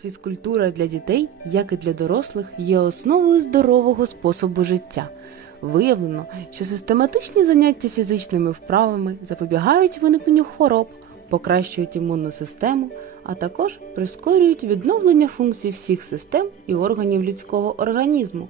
Фізкультура для дітей, як і для дорослих, є основою здорового способу життя. Виявлено, що систематичні заняття фізичними вправами запобігають виникненню хвороб, покращують імунну систему, а також прискорюють відновлення функцій всіх систем і органів людського організму.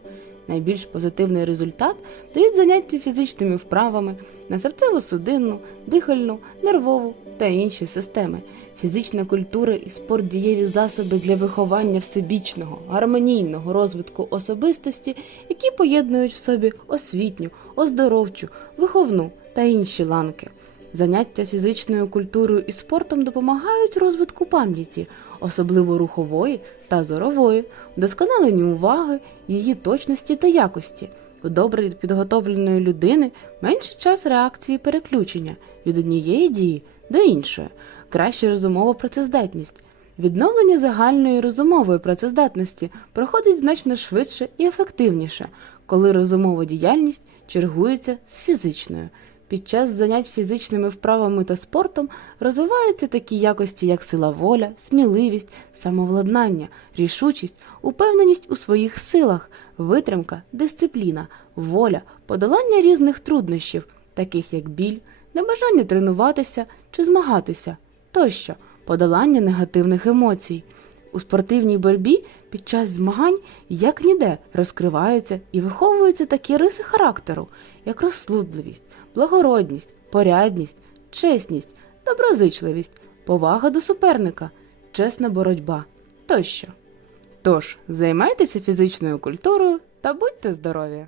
Найбільш позитивний результат дають заняття фізичними вправами на серцево-судинну, дихальну, нервову та інші системи. Фізична культура і спорт дієві засоби для виховання всебічного, гармонійного розвитку особистості, які поєднують в собі освітню, оздоровчу, виховну та інші ланки. Заняття фізичною культурою і спортом допомагають розвитку пам'яті, особливо рухової та зорової, вдосконаленню уваги, її точності та якості. У добре підготовленої людини менший час реакції переключення від однієї дії до іншої, краща розумова працездатність. Відновлення загальної розумової працездатності проходить значно швидше і ефективніше, коли розумова діяльність чергується з фізичною. Під час занять фізичними вправами та спортом розвиваються такі якості, як сила воля, сміливість, самовладнання, рішучість, упевненість у своїх силах, витримка, дисципліна, воля, подолання різних труднощів, таких як біль, небажання тренуватися чи змагатися, тощо, подолання негативних емоцій. У спортивній боротьбі під час змагань як ніде розкриваються і виховуються такі риси характеру, як розсудливість, благородність, порядність, чесність, доброзичливість, повага до суперника, чесна боротьба тощо. Тож, займайтеся фізичною культурою та будьте здорові!